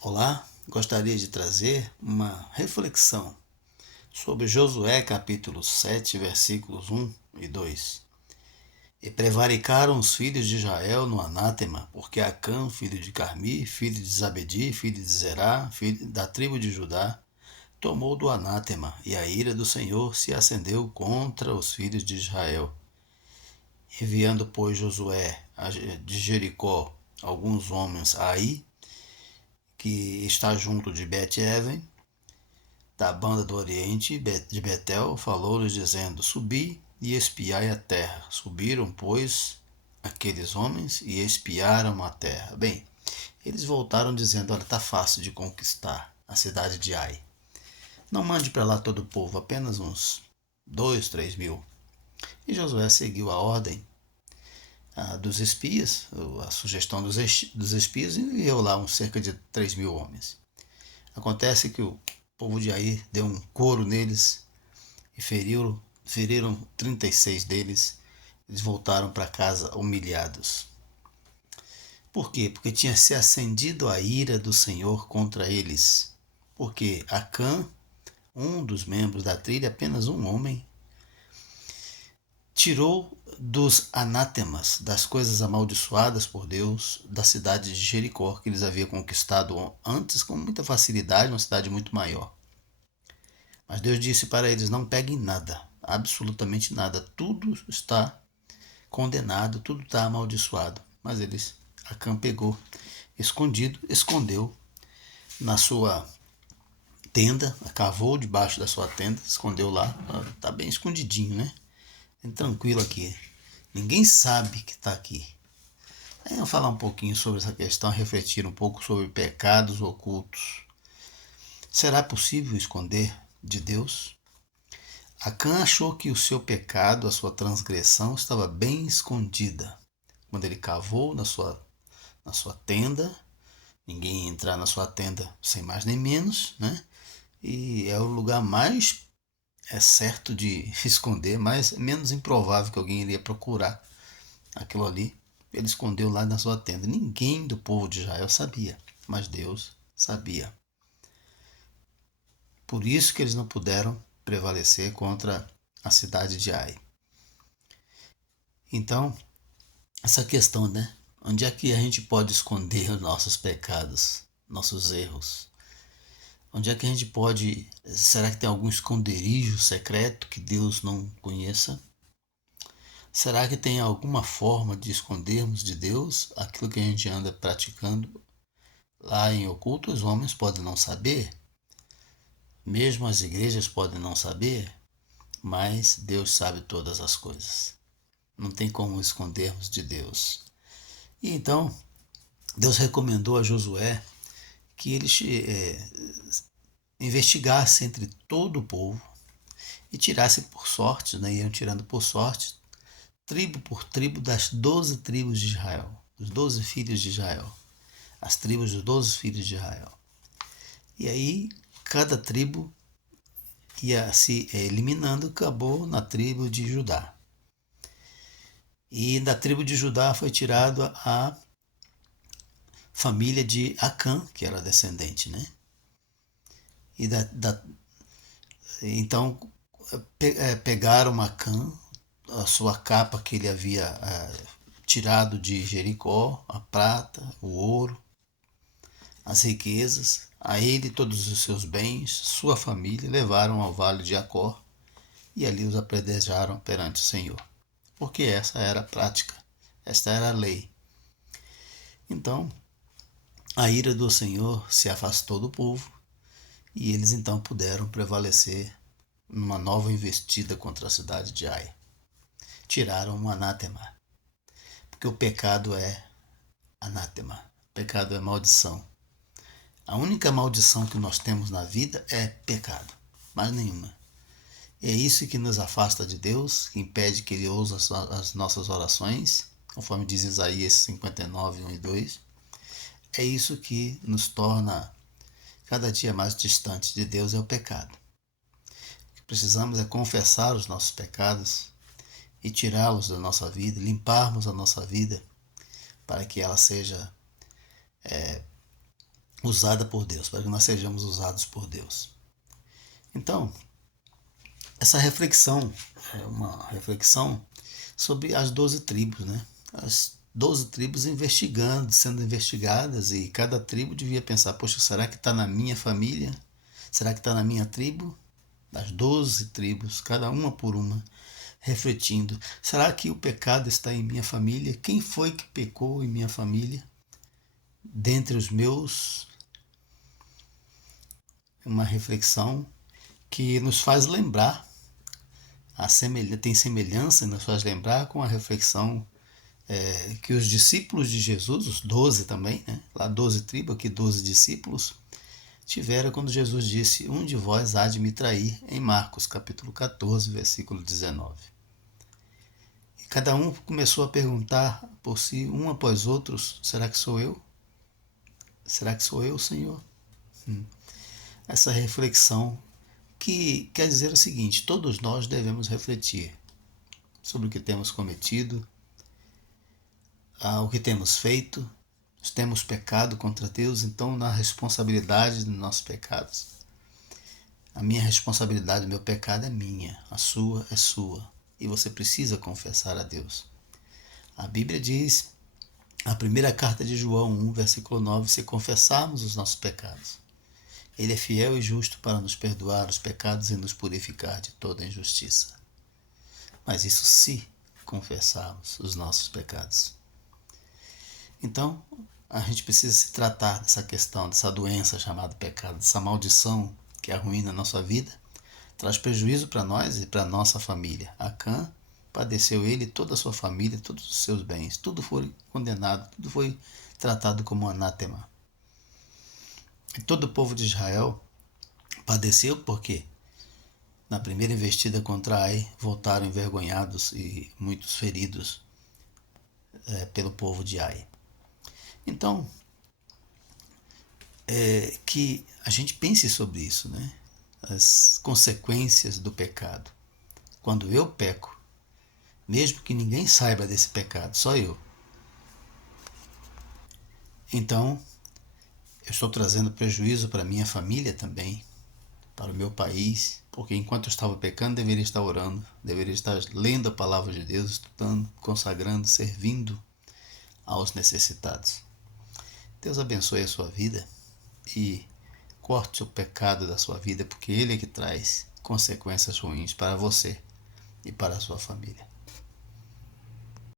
Olá, gostaria de trazer uma reflexão sobre Josué capítulo 7, versículos 1 e 2. E prevaricaram os filhos de Israel no anátema, porque Acã, filho de Carmi, filho de Zabedi, filho de Zerá, filho da tribo de Judá, tomou do anátema, e a ira do Senhor se acendeu contra os filhos de Israel. Enviando, pois, Josué de Jericó alguns homens a Ai, que está junto de Bet-Aven, da banda do Oriente de Betel, falou-lhes dizendo: Subi e espiai a terra. Subiram, pois, aqueles homens e espiaram a terra. Bem, eles voltaram dizendo: Olha, está fácil de conquistar a cidade de Ai. Não mande para lá todo o povo, apenas uns 2, 3 mil. E Josué seguiu a ordem dos espias, a sugestão dos espias, e enviou lá uns cerca de 3 mil homens. Acontece que o povo de Ai deu um couro neles e feriram 36 deles. Eles voltaram para casa humilhados. Por quê? Porque tinha se acendido a ira do Senhor contra eles. Porque Acã, um dos membros da trilha, apenas um homem, tirou dos anátemas, das coisas amaldiçoadas por Deus, da cidade de Jericó, que eles haviam conquistado antes com muita facilidade, uma cidade muito maior. Mas Deus disse para eles: não peguem nada, absolutamente nada, tudo está condenado, tudo está amaldiçoado. Mas Acã pegou, escondeu na sua tenda, cavou debaixo da sua tenda, escondeu lá, está bem escondidinho, né? Bem tranquilo aqui. Ninguém sabe que está aqui. Aí eu vou falar um pouquinho sobre essa questão, refletir um pouco sobre pecados ocultos. Será possível esconder de Deus? Acã achou que o seu pecado, a sua transgressão, estava bem escondida. Quando ele cavou na sua tenda, ninguém ia entrar na sua tenda sem mais nem menos, né? E é o lugar mais certo de esconder, mas menos improvável que alguém iria procurar aquilo ali. Ele escondeu lá na sua tenda. Ninguém do povo de Israel sabia, mas Deus sabia. Por isso que eles não puderam prevalecer contra a cidade de Ai. Então, essa questão, né? Onde é que a gente pode esconder os nossos pecados, nossos erros? Onde é que a gente pode... Será que tem algum esconderijo secreto que Deus não conheça? Será que tem alguma forma de escondermos de Deus aquilo que a gente anda praticando lá em oculto? Os homens podem não saber, mesmo as igrejas podem não saber, mas Deus sabe todas as coisas. Não tem como escondermos de Deus. E então, Deus recomendou a Josué que ele investigasse entre todo o povo e tirasse por sorte, né? Iam tirando por sorte, tribo por tribo das 12 tribos de Israel, dos 12 filhos de Israel, as tribos dos 12 filhos de Israel. E aí, cada tribo ia se eliminando, acabou na tribo de Judá. E da tribo de Judá foi tirado a família de Acã, que era descendente, né? E então pegaram Acã, a sua capa que ele havia tirado de Jericó, a prata, o ouro, as riquezas, a ele todos os seus bens, sua família, levaram ao vale de Acor e ali os apedrejaram perante o Senhor. Porque essa era a prática, esta era a lei. Então, a ira do Senhor se afastou do povo e eles então puderam prevalecer numa nova investida contra a cidade de Ai. Tiraram o anátema, porque o pecado é anátema, o pecado é maldição. A única maldição que nós temos na vida é pecado, mais nenhuma. É isso que nos afasta de Deus, que impede que Ele ouça as nossas orações, conforme diz Isaías 59, 1 e 2. É isso que nos torna cada dia mais distante de Deus, é o pecado. O que precisamos é confessar os nossos pecados e tirá-los da nossa vida, limparmos a nossa vida para que ela seja usada por Deus, para que nós sejamos usados por Deus. Então, essa reflexão é uma reflexão sobre as 12 tribos, né? As 12 tribos investigando, sendo investigadas, e cada tribo devia pensar: poxa, será que está na minha família? Será que está na minha tribo? Das 12 tribos, cada uma por uma, refletindo: será que o pecado está em minha família? Quem foi que pecou em minha família? Dentre os meus, uma reflexão que nos faz lembrar, tem semelhança, nos faz lembrar com a reflexão que os discípulos de Jesus, os 12 também, né? Lá 12 tribos, aqui 12 discípulos, tiveram quando Jesus disse: um de vós há de me trair, em Marcos capítulo 14, versículo 19. E cada um começou a perguntar por si, um após outros: será que sou eu? Será que sou eu, Senhor? Essa reflexão que quer dizer o seguinte: todos nós devemos refletir sobre o que temos cometido, o que temos feito. Temos pecado contra Deus, então na responsabilidade dos nossos pecados. A minha responsabilidade, o meu pecado é minha, a sua é sua. E você precisa confessar a Deus. A Bíblia diz, a primeira carta de João 1, versículo 9, se confessarmos os nossos pecados, Ele é fiel e justo para nos perdoar os pecados e nos purificar de toda injustiça. Mas isso se confessarmos os nossos pecados. Então, a gente precisa se tratar dessa questão, dessa doença chamada pecado, dessa maldição que arruína a nossa vida, traz prejuízo para nós e para a nossa família. Acã padeceu ele, toda a sua família, todos os seus bens, tudo foi condenado, tudo foi tratado como anátema. E todo o povo de Israel padeceu porque na primeira investida contra Ai voltaram envergonhados e muitos feridos pelo povo de Ai. Então, que a gente pense sobre isso, né? As consequências do pecado. Quando eu peco, mesmo que ninguém saiba desse pecado, só eu. Então, eu estou trazendo prejuízo para minha família também, para o meu país, porque enquanto eu estava pecando, deveria estar orando, deveria estar lendo a palavra de Deus, estudando, consagrando, servindo aos necessitados. Deus abençoe a sua vida e corte o pecado da sua vida, porque Ele é que traz consequências ruins para você e para a sua família.